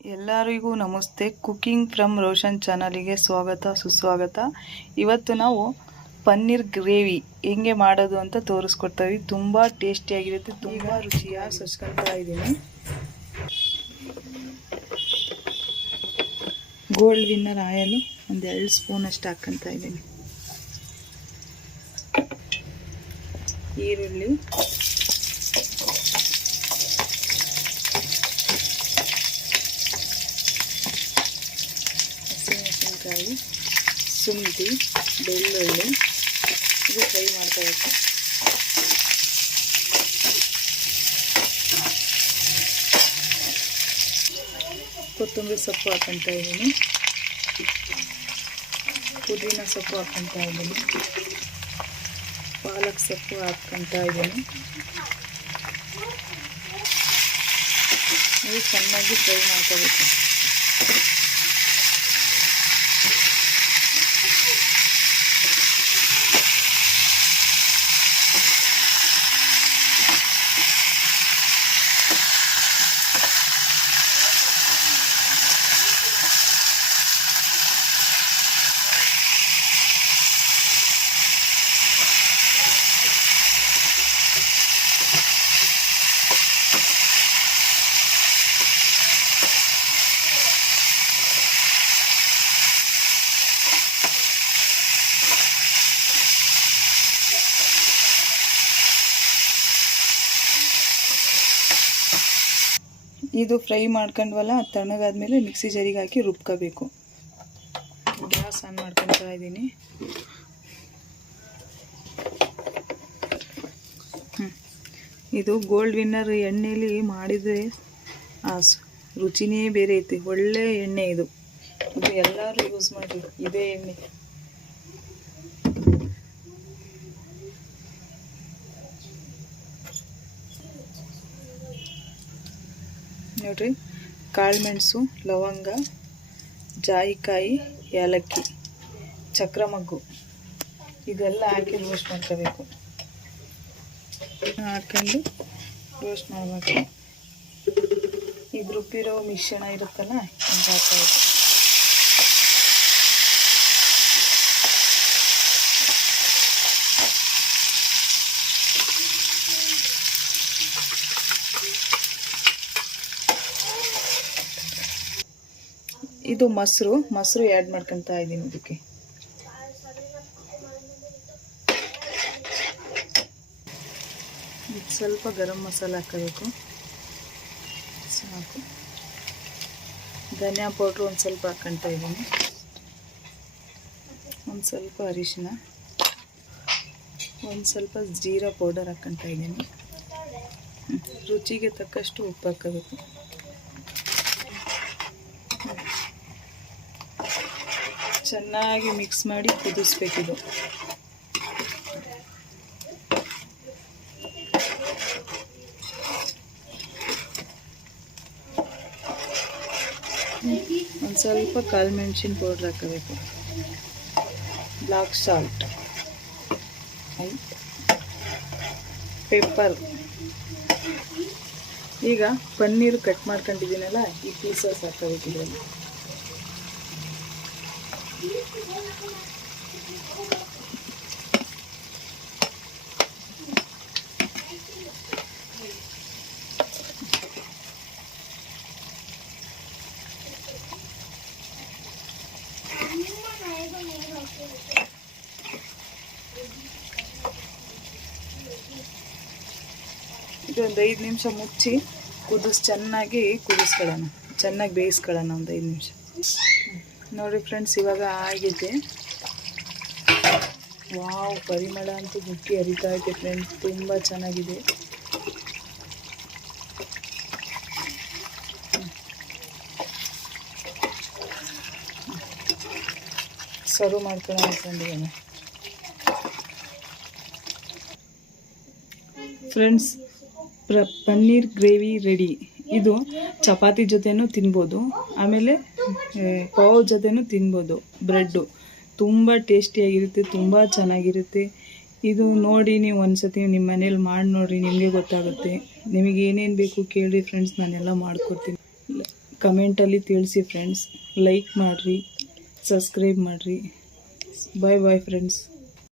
ಎಲ್ಲರಿಗೂ ನಮಸ್ತೆ. Cooking from Roshan ಚಾನಲಿಗೆ ಸ್ವಾಗತ ಸುಸ್ವಾಗತ. ಇವತ್ತು ನಾವು ಪನ್ನೀರ್ ಗ್ರೇವಿ ಹೆಂಗೆ ಮಾಡೋದು ಅಂತ ತೋರಿಸ್ಕೊಡ್ತೀವಿ. ತುಂಬ ಟೇಸ್ಟಿಯಾಗಿರುತ್ತೆ, ತುಂಬ ರುಚಿಯಾಗಿ ಸಚ್ಕೊಳ್ತಾ ಇದ್ದೀನಿ. ಗೋಲ್ಡ್ ವಿನ್ನರ್ ಆಯಲು ಒಂದು 2 ಸ್ಪೂನ್ ಅಷ್ಟು ಹಾಕ್ಕೊತಾ ಇದ್ದೀನಿ. ಈರುಳ್ಳಿ, ಹಸಿಮೆಣಸಿನಕಾಯಿ, ಶುಂಠಿ, ಬೆಳ್ಳುಳ್ಳಿ ಇದು ಫ್ರೈ ಮಾಡ್ಕೋಬೇಕು. ಕೊತ್ತಂಬರಿ ಸೊಪ್ಪು ಹಾಕ್ಕೊತಾ ಇದ್ದೀನಿ, ಪುದೀನ ಸೊಪ್ಪು ಹಾಕ್ಕೊತಾ ಇದ್ದೀನಿ, ಪಾಲಕ್ ಸೊಪ್ಪು ಹಾಕ್ಕೊತಾ ಇದ್ದೀನಿ. ಇದು ಚೆನ್ನಾಗಿ ಫ್ರೈ ಮಾಡ್ಕೋಬೇಕು. ಇದು ಫ್ರೈ ಮಾಡ್ಕೊಂಡ್ವಲ್ಲ, ತಣ್ಣಗಾದ್ಮೇಲೆ ಮಿಕ್ಸಿ ಜಾರಿಗೆ ಹಾಕಿ ರುಬ್ಕೋಬೇಕು. ಗ್ಯಾಸ್ ಆನ್ ಮಾಡ್ಕೊತಾ ಇದ್ದೀನಿ. ಇದು ಗೋಲ್ಡ್ ವಿನ್ನರ್ ಎಣ್ಣೆಲಿ ಮಾಡಿದರೆ ರುಚಿನೇ ಬೇರೆ ಐತಿ. ಒಳ್ಳೆ ಎಣ್ಣೆ ಇದು ಎಲ್ಲರೂ ಯೂಸ್ ಮಾಡಿ. ಇದೇ ಎಣ್ಣೆ ನೋಡ್ರಿ. ಕಾಳುಮೆಣಸು, ಲವಂಗ, ಜಾಯಿಕಾಯಿ, ಏಲಕ್ಕಿ, ಚಕ್ರಮಗ್ಗು ಇದೆಲ್ಲ ಹಾಕಿ ರೋಸ್ಟ್ ಮಾಡ್ಕೋಬೇಕು. ಹಾಕೊಂಡು ರೋಸ್ಟ್ ಮಾಡಬೇಕು. ಇದು ರುಬ್ಬಿರೋ ಮಿಶ್ರಣ ಇರುತ್ತಲ್ಲ, ಹಿಂಗೆ ಹಾಕಬೇಕು. ಇದು ಮೊಸರು ಆ್ಯಡ್ ಮಾಡ್ಕೊತಾ ಇದ್ದೀನಿ. ಇದಕ್ಕೆ ಸ್ವಲ್ಪ ಗರಂ ಮಸಾಲ ಹಾಕಬೇಕು, ಸಾಕು. ಧನಿಯಾ ಪೌಡ್ರು ಒಂದು ಸ್ವಲ್ಪ ಹಾಕ್ಕೊತಾ ಇದ್ದೀನಿ. ಒಂದು ಸ್ವಲ್ಪ ಅರಿಶಿನ, ಒಂದು ಸ್ವಲ್ಪ ಜೀರಾ ಪೌಡರ್ ಹಾಕ್ಕೊತಾ ಇದ್ದೀನಿ. ರುಚಿಗೆ ತಕ್ಕಷ್ಟು ಉಪ್ಪು ಹಾಕಬೇಕು. ಚೆನ್ನಾಗಿ ಮಿಕ್ಸ್ ಮಾಡಿ ಕುದಿಸ್ಬೇಕಿದು. ಒಂದು ಸ್ವಲ್ಪ ಕಾಳು ಮೆಣಸಿನ ಪೌಡ್ರ್ ಹಾಕಬೇಕು, ಬ್ಲಾಕ್ ಸಾಲ್ಟ್, ಪೆಪ್ಪರ್. ಈಗ ಪನ್ನೀರು ಕಟ್ ಮಾಡ್ಕೊಂಡಿದ್ದೀನಲ್ಲ, ಈ ಪೀಸಸ್ ಹಾಕಬೇಕು ಇದರಲ್ಲಿ. ಇದೊಂದು 5 ನಿಮಿಷ ಮುಚ್ಚಿ ಚೆನ್ನಾಗಿ ಕುದಿಸ್ಕೊಳ್ಳೋಣ, ಚೆನ್ನಾಗಿ ಬೇಯಿಸ್ಕೊಳ್ಳೋಣ ಒಂದು 5 ನಿಮಿಷ. ನೋಡಿ ಫ್ರೆಂಡ್ಸ್, ಇವಾಗ ಆಗಿದೆ. ವಾವ್, ಪರಿಮಳ ಅಂತೂ ಮುಕ್ಕಿ ಹರಿತಾ ಇದೆ ಫ್ರೆಂಡ್ಸ್, ತುಂಬ ಚೆನ್ನಾಗಿದೆ. ಸರ್ವ್ ಮಾಡ್ಕೊಳ್ಳೋಣ ಫ್ರೆಂಡ್ಸ್. Paneer gravy ready. ಇದು ಚಪಾತಿ ಜೊತೆನೂ ತಿನ್ಬೋದು, ಆಮೇಲೆ ಪಾವ್ ಜೊತೆನೂ ತಿನ್ಬೋದು. ಬ್ರೆಡ್ಡು ತುಂಬ ಟೇಸ್ಟಿಯಾಗಿರುತ್ತೆ, ತುಂಬ ಚೆನ್ನಾಗಿರುತ್ತೆ. ಇದು ನೋಡಿ ನೀವು ಒಂದ್ಸತಿ ನಿಮ್ಮ ಮನೇಲಿ ಮಾಡಿ ನೋಡಿರಿ, ನಿಮಗೆ ಗೊತ್ತಾಗುತ್ತೆ. ನಿಮಗೆ ಏನೇನು ಬೇಕು ಕೇಳಿರಿ ಫ್ರೆಂಡ್ಸ್, ನಾನೆಲ್ಲ ಮಾಡ್ಕೊಡ್ತೀನಿ. ಕಮೆಂಟಲ್ಲಿ ತಿಳಿಸಿ ಫ್ರೆಂಡ್ಸ್. ಲೈಕ್ ಮಾಡಿರಿ, ಸಬ್ಸ್ಕ್ರೈಬ್ ಮಾಡಿರಿ. ಬಾಯ್ ಬಾಯ್ ಫ್ರೆಂಡ್ಸ್.